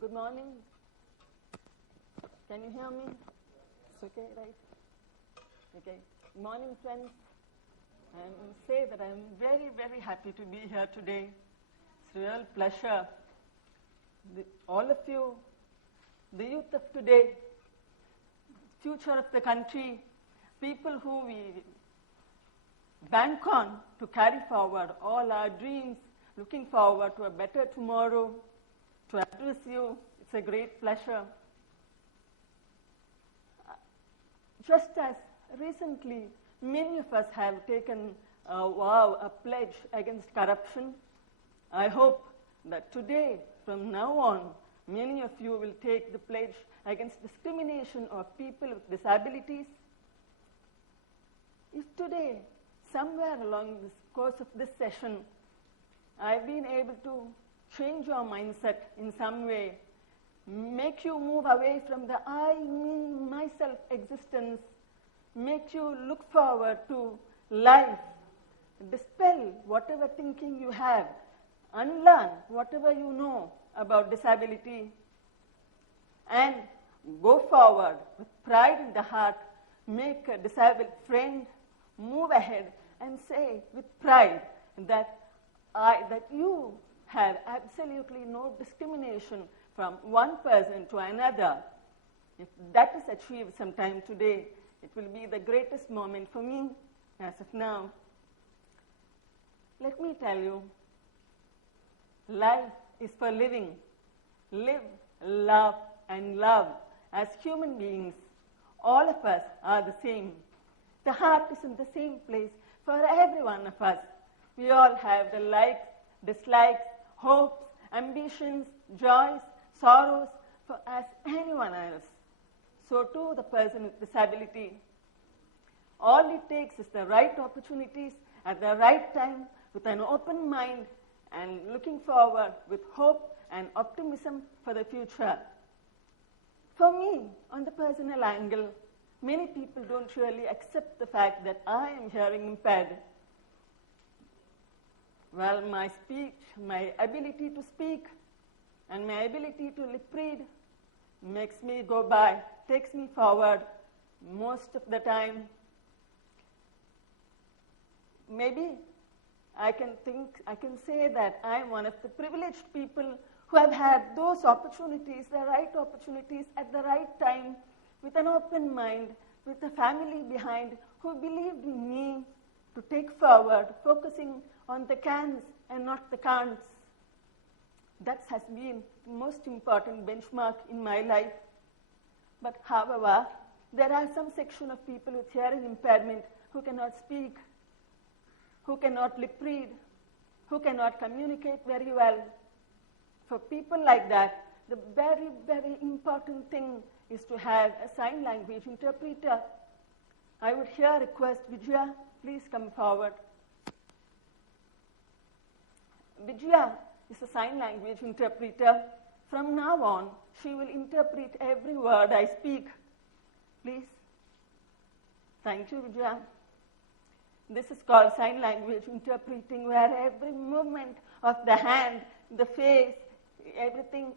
Good morning. Can you hear me? It's okay, right? Okay. Good morning, friends. And say that I'm very, very happy to be here today. It's a real pleasure. All of you, the youth of today, future of the country, people who we bank on to carry forward all our dreams, looking forward to a better tomorrow, to address you. It's a great pleasure. Just as recently, many of us have taken a pledge against corruption, I hope that today, from now on, many of you will take the pledge against discrimination of people with disabilities. If today, somewhere along the course of this session, I've been able to change your mindset in some way, make you move away from the I, me, myself existence, make you look forward to life, dispel whatever thinking you have, unlearn whatever you know about disability, and go forward with pride in the heart, make a disabled friend, move ahead and say with pride that you have absolutely no discrimination from one person to another. If that is achieved sometime today, it will be the greatest moment for me as of now. Let me tell you, life is for living. Live, love, and love. As human beings, all of us are the same. The heart is in the same place for every one of us. We all have the likes, dislikes, hopes, ambitions, joys, sorrows, as anyone else. So too the person with disability. All it takes is the right opportunities at the right time with an open mind and looking forward with hope and optimism for the future. For me, on the personal angle, many people don't really accept the fact that I am hearing impaired. Well, my speech, my ability to speak, and my ability to lip read makes me go by, takes me forward most of the time. Maybe I can say that I'm one of the privileged people who have had those opportunities, the right opportunities at the right time, with an open mind, with a family behind who believed in me to take forward, focusing on the cans and not the can'ts. That has been the most important benchmark in my life. But however, there are some section of people with hearing impairment who cannot speak, who cannot lip read, who cannot communicate very well. For people like that, the very, very important thing is to have a sign language interpreter. I would here request Vijaya, please come forward. Vijaya is a sign language interpreter. From now on, she will interpret every word I speak. Please. Thank you, Vijaya. This is called sign language interpreting, where every movement of the hand, the face, everything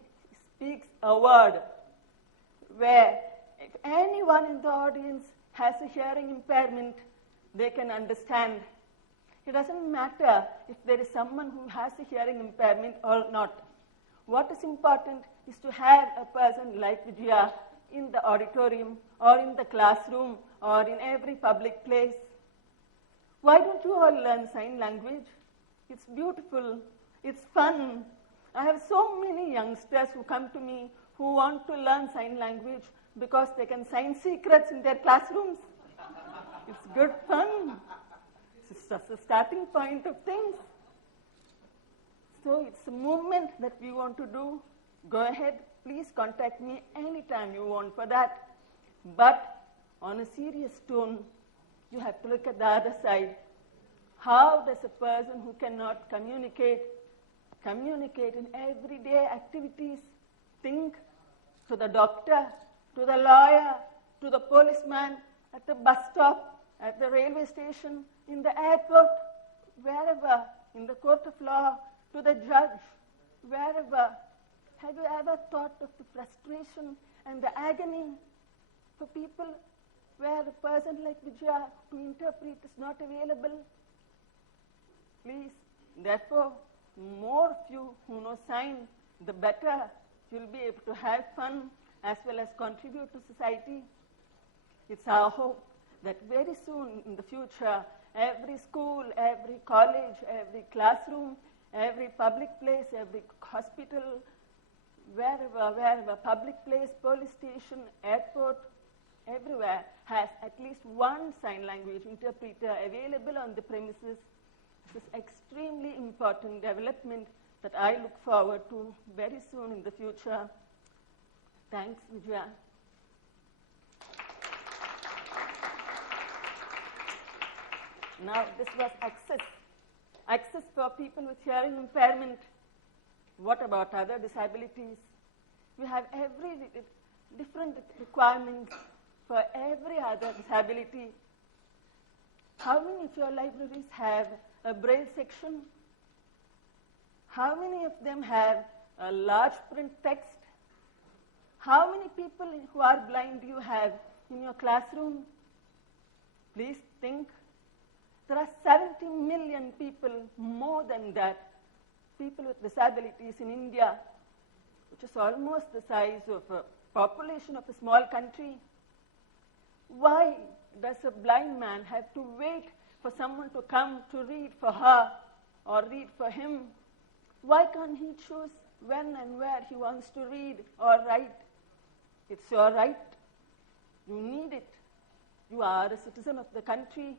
speaks a word. Where if anyone in the audience has a hearing impairment, they can understand. It doesn't matter if there is someone who has a hearing impairment or not. What is important is to have a person like Vijaya in the auditorium or in the classroom or in every public place. Why don't you all learn sign language? It's beautiful. It's fun. I have so many youngsters who come to me who want to learn sign language because they can sign secrets in their classrooms. It's good fun. It's just a starting point of things. So it's a movement that we want to do. Go ahead. Please contact me anytime you want for that. But on a serious tone, you have to look at the other side. How does a person who cannot communicate in everyday activities, think to the doctor, to the lawyer, to the policeman, at the bus stop, at the railway station, in the airport, wherever, in the court of law, to the judge, wherever, Have you ever thought of the frustration and the agony for people where a person like Vijaya to interpret is not available? Please, therefore, more of you who know sign, the better you'll be able to have fun as well as contribute to society. It's our hope that very soon in the future, every school, every college, every classroom, every public place, every hospital, wherever, public place, police station, airport, everywhere has at least one sign language interpreter available on the premises. This is extremely important development that I look forward to very soon in the future. Thanks, Vijaya. Now, this was access. Access for people with hearing impairment. What about other disabilities? We have every different requirements for every other disability. How many of your libraries have a braille section? How many of them have a large print text? How many people who are blind do you have in your classroom? Please think. There are 70 million people, more than that, people with disabilities in India, which is almost the size of a population of a small country. Why does a blind man have to wait for someone to come to read for her or read for him? Why can't he choose when and where he wants to read or write? It's your right. You need it. You are a citizen of the country.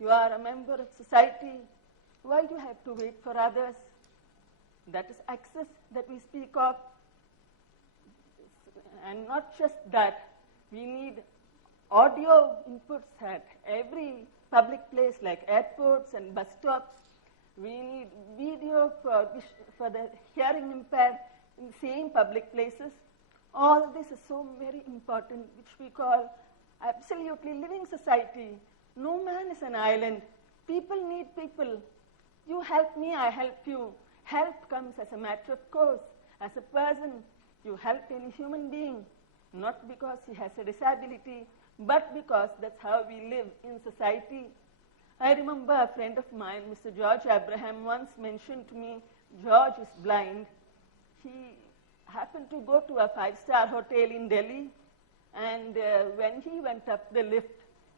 You are a member of society. Why do you have to wait for others? That is access that we speak of. And not just that, we need audio inputs at every public place like airports and bus stops. We need video for the hearing impaired in the same public places. All this is so very important, which we call absolutely living society. No man is an island. People need people. You help me, I help you. Help comes as a matter of course. As a person, you help any human being, not because he has a disability, but because that's how we live in society. I remember a friend of mine, Mr. George Abraham, once mentioned to me, George is blind. He happened to go to a 5-star hotel in Delhi, and when he went up the lift,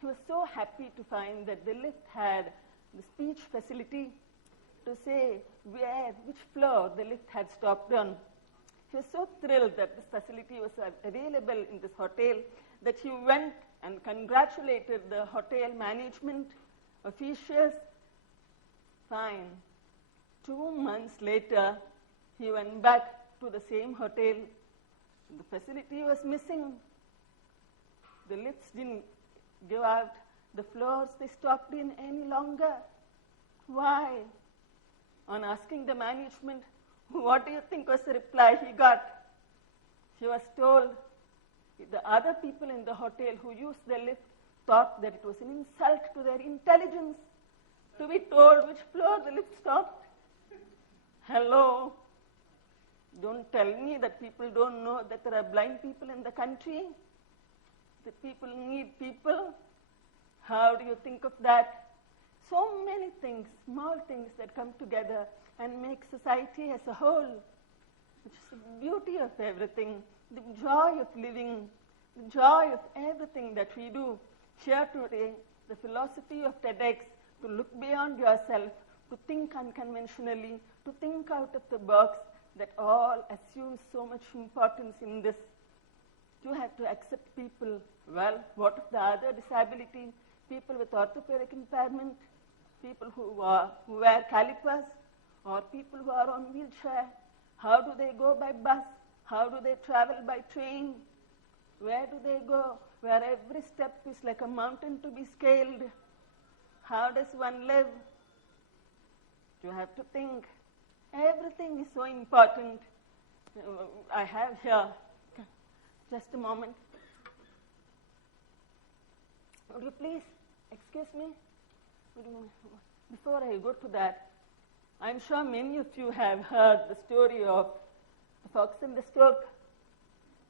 he was so happy to find that the lift had the speech facility to say which floor the lift had stopped on. He was so thrilled that this facility was available in this hotel that he went and congratulated the hotel management, officials. Fine. 2 months later, he went back to the same hotel. The facility was missing. The lifts didn't give out the floors they stopped in any longer. Why? On asking the management, what do you think was the reply he got? He was told the other people in the hotel who used the lift thought that it was an insult to their intelligence to be told which floor the lift stopped. Hello? Don't tell me that people don't know that there are blind people in the country. The people need people. How do you think of that? So many things, small things that come together and make society as a whole, which is the beauty of everything, the joy of living, the joy of everything that we do. Here today, the philosophy of TEDx, to look beyond yourself, to think unconventionally, to think out of the box, that all assumes so much importance in this. You have to accept people. Well, what of the other disability? People with orthopedic impairment, people who wear calipers, or people who are on wheelchair. How do they go by bus? How do they travel by train? Where do they go? Where every step is like a mountain to be scaled. How does one live? You have to think. Everything is so important. I have here, just a moment. Would you please excuse me? Before I go to that, I'm sure many of you have heard the story of The fox and the stork.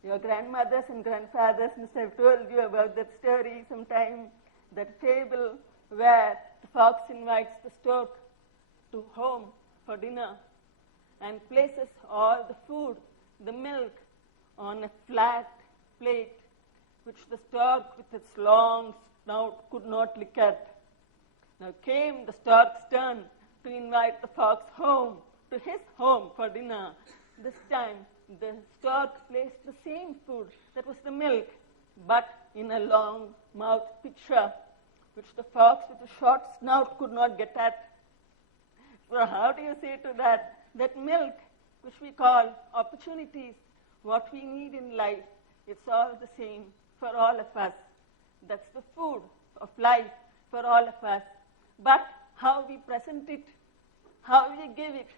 Your grandmothers and grandfathers must have told you about that story sometime, that fable where the fox invites the stork to home for dinner and places all the food, the milk, on a flat plate, which the stork with its long snout could not lick at. Now came the stork's turn to invite the fox home, to his home for dinner. This time, the stork placed the same food, that was the milk, but in a long-mouthed pitcher, which the fox with a short snout could not get at. So how do you say to that? That milk, which we call opportunities, what we need in life, it's all the same for all of us. That's the food of life for all of us. But how we present it, how we give it,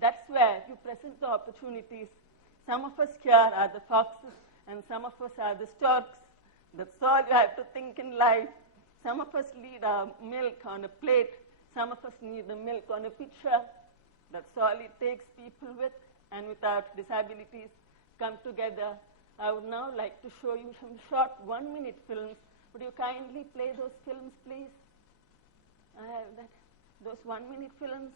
that's where you present the opportunities. Some of us here are the foxes and some of us are the storks. That's all you have to think in life. Some of us need our milk on a plate. Some of us need the milk on a pitcher. That's all it takes. People with and without disabilities come together. I would now like to show you some short 1-minute films. Would you kindly play those films, please? I have those 1-minute films.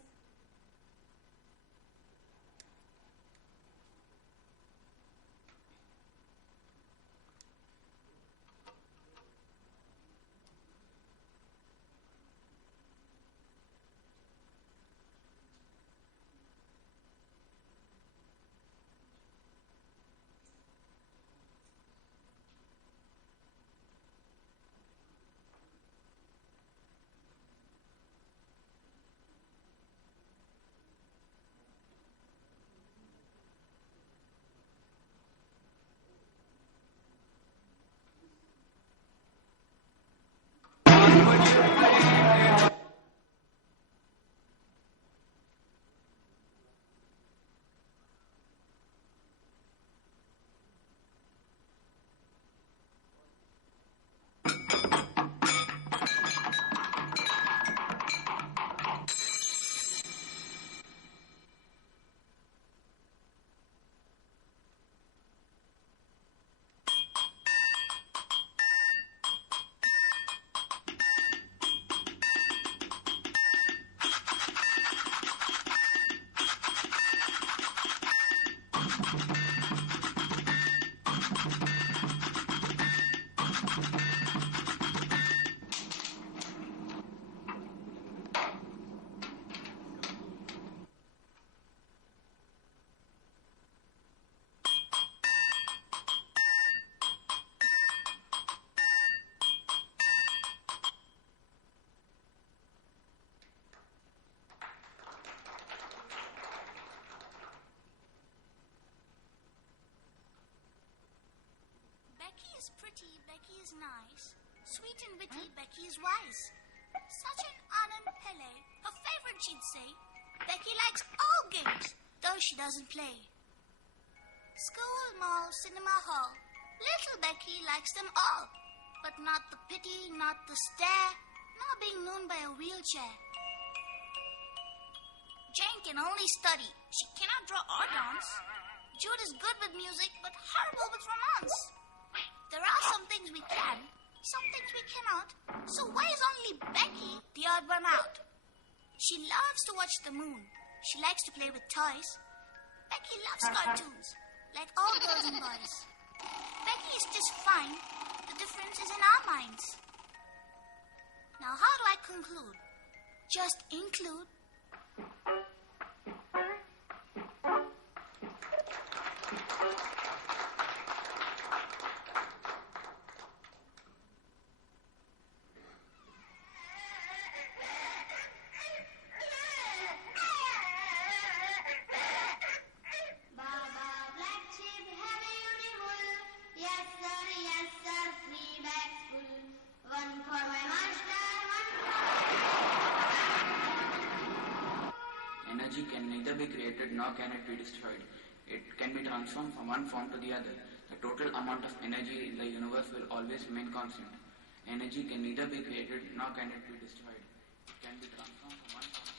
Becky is pretty, Becky is nice. Sweet and witty, Becky is wise. Such an Anand Pele, her favorite she'd say. Becky likes all games, though she doesn't play. School, mall, cinema hall. Little Becky likes them all. But not the pity, not the stare, nor being known by a wheelchair. Jane can only study. She cannot draw or dance. Jude is good with music, but horrible with romance. There are some things we can, some things we cannot. So why is only Becky the odd one out? She loves to watch the moon. She likes to play with toys. Becky loves cartoons, like all girls and boys. Becky is just fine. The difference is in our minds. Now how do I conclude? Just include. Energy can neither be created nor can it be destroyed. It can be transformed from one form to the other. The total amount of energy in the universe will always remain constant. Energy can neither be created nor can it be destroyed. It can be transformed from one form.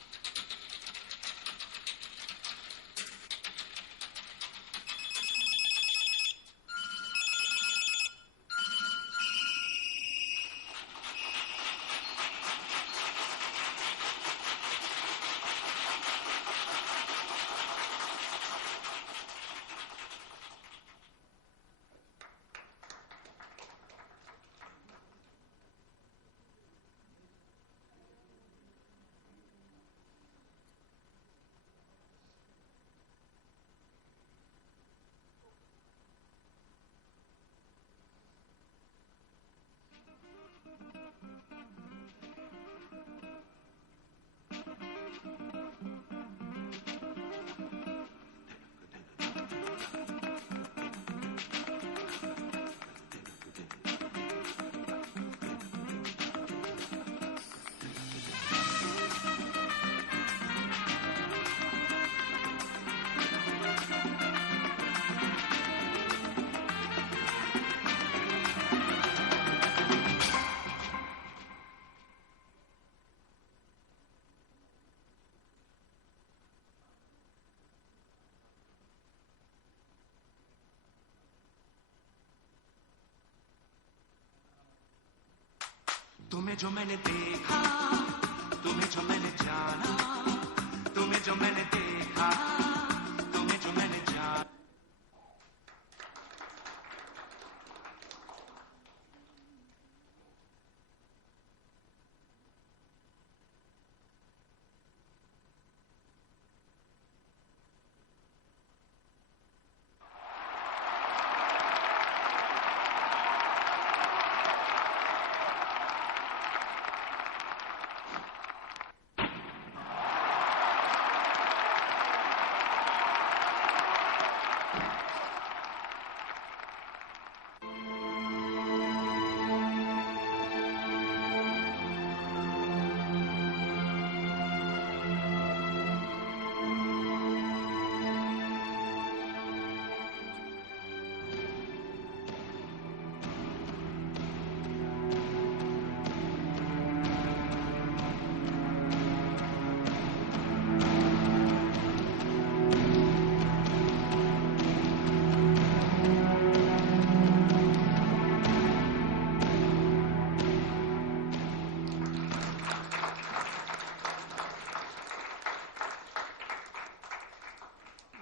तुम्हें जो मैंने देखा, तुम्हें जो मैंने जाना, तुम्हें जो मैंने देखा, तुम्हें जो मैंने जाना.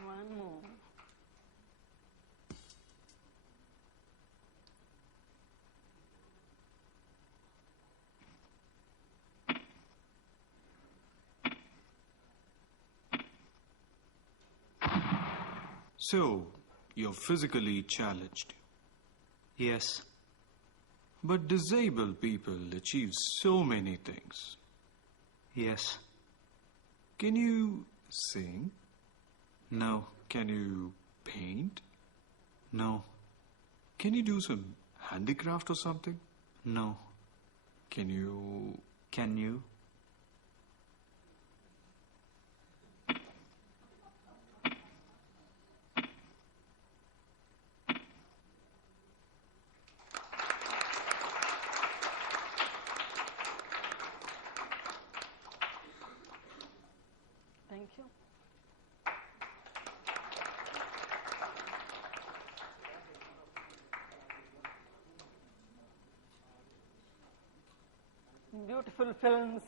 One more. So, you're physically challenged. Yes. But disabled people achieve so many things. Yes. Can you sing? No. Can you paint? No. Can you do some handicraft or something? No. Can you... Can you? Thank you. Beautiful films.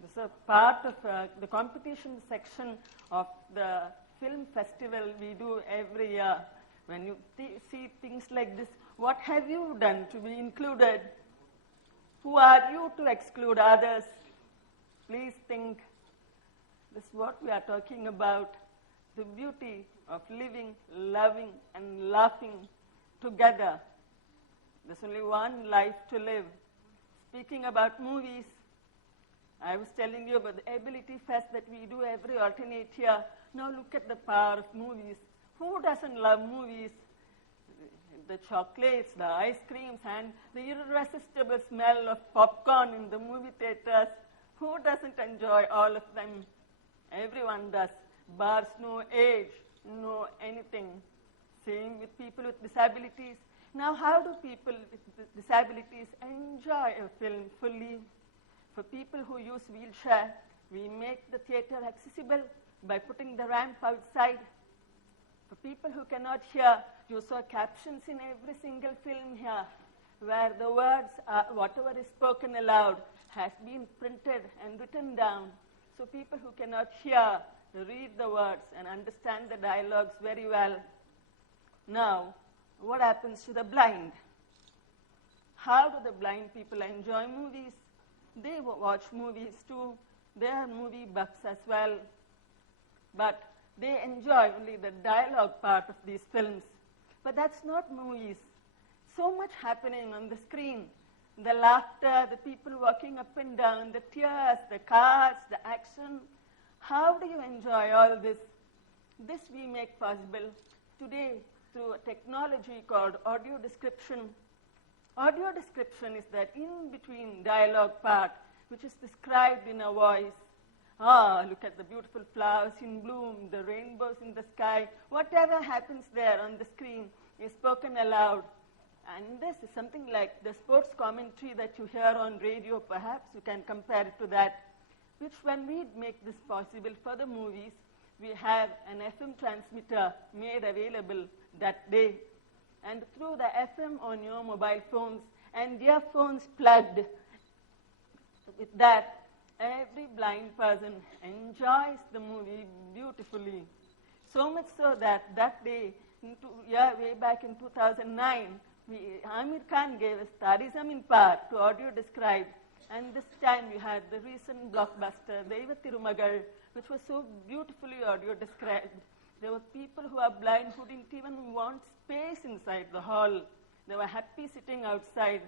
This is a part of the competition section of the film festival we do every year. When you see things like this, what have you done to be included? Who are you to exclude others? Please think. This is what we are talking about, the beauty of living, loving, and laughing together. There's only one life to live. Speaking about movies, I was telling you about the AbilityFest that we do every alternate year. Now look at the power of movies. Who doesn't love movies? The chocolates, the ice creams, and the irresistible smell of popcorn in the movie theaters. Who doesn't enjoy all of them? Everyone does. Bars no age, no anything. Same with people with disabilities. Now, how do people with disabilities enjoy a film fully? For people who use wheelchair, we make the theater accessible by putting the ramp outside. For people who cannot hear, you saw captions in every single film here, where the words, whatever is spoken aloud, has been printed and written down. So people who cannot hear, read the words and understand the dialogues very well. Now, what happens to the blind? How do the blind people enjoy movies? They watch movies too. They are movie buffs as well. But they enjoy only the dialogue part of these films. But that's not movies. So much happening on the screen. The laughter, the people walking up and down, the tears, the cars, the action. How do you enjoy all this? This we make possible today through a technology called audio description. Audio description is that in-between dialogue part which is described in a voice. Look at the beautiful flowers in bloom, the rainbows in the sky. Whatever happens there on the screen is spoken aloud. And this is something like the sports commentary that you hear on radio. Perhaps you can compare it to that, which when we make this possible for the movies, we have an FM transmitter made available that day. And through the FM on your mobile phones and earphones plugged with that, every blind person enjoys the movie beautifully. So much so that day, way back in 2009, Amir Khan gave us Tari Zameen Par to audio describe. And this time we had the recent blockbuster, Deiva Tirumagal, which was so beautifully audio described. There were people who are blind who didn't even want space inside the hall. They were happy sitting outside.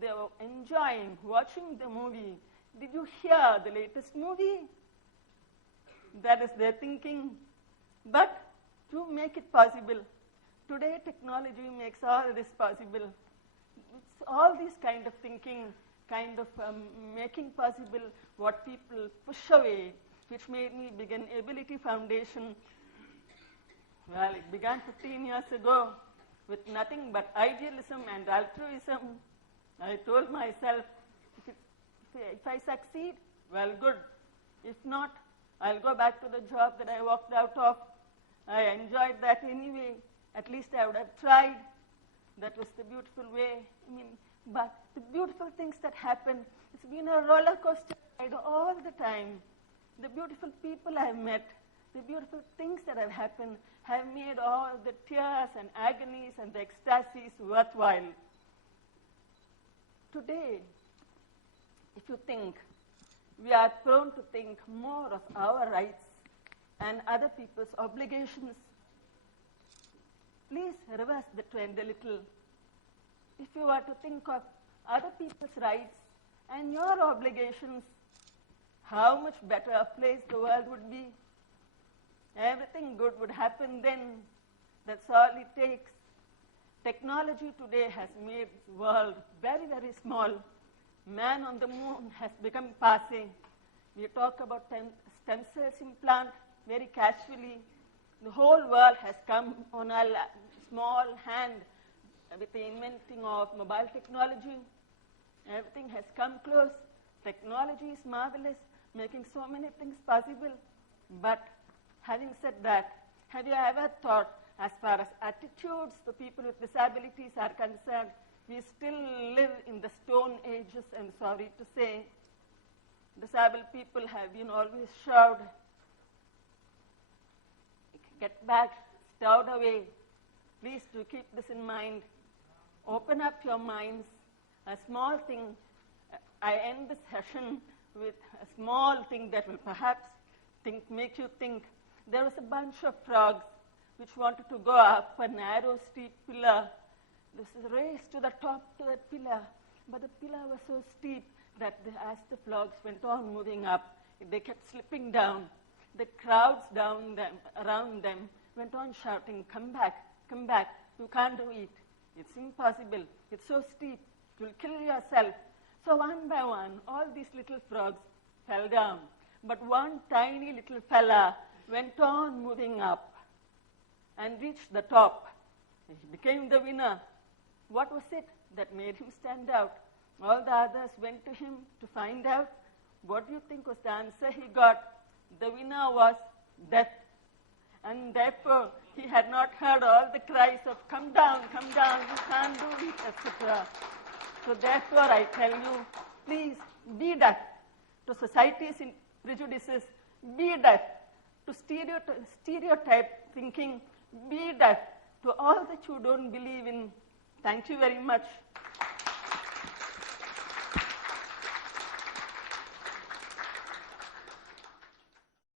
They were enjoying watching the movie. Did you hear the latest movie? That is their thinking. But to make it possible, today technology makes all this possible. It's all these kind of thinking, making possible what people push away, which made me begin Ability Foundation. Well, it began 15 years ago with nothing but idealism and altruism. I told myself, if I succeed, well, good. If not, I'll go back to the job that I walked out of. I enjoyed that anyway. At least I would have tried. That was the beautiful way. But the beautiful things that happen, it's been a roller coaster ride all the time. The beautiful people I've met, the beautiful things that have happened have made all the tears and agonies and the ecstasies worthwhile. Today, if you think, we are prone to think more of our rights and other people's obligations. Please reverse the trend a little. If you were to think of other people's rights and your obligations, how much better a place the world would be. Everything good would happen then. That's all it takes. Technology today has made the world very, very small. Man on the moon has become passé. We talk about stem cells implant very casually. The whole world has come on a small hand with the inventing of mobile technology. Everything has come close. Technology is marvelous, making so many things possible. But having said that, have you ever thought, as far as attitudes for people with disabilities are concerned, we still live in the stone ages, I'm sorry to say. Disabled people have been always shoved, get back, stowed away. Please do keep this in mind. Open up your minds. A small thing, I end this session with a small thing that will perhaps make you think. There was a bunch of frogs which wanted to go up a narrow, steep pillar. This is a race to the top to that pillar. But the pillar was so steep that as the frogs went on moving up, they kept slipping down. The crowds around them went on shouting, come back, you can't do it. It's impossible, it's so steep, you'll kill yourself. So one by one, all these little frogs fell down. But one tiny little fella went on moving up and reached the top. He became the winner. What was it that made him stand out? All the others went to him to find out. What do you think was the answer he got? The winner was death. And therefore, he had not heard all the cries of, come down, you can't do it, etc. So therefore, I tell you, please be deaf to society's prejudices, be deaf to stereotype thinking, be deaf to all that you don't believe in. Thank you very much.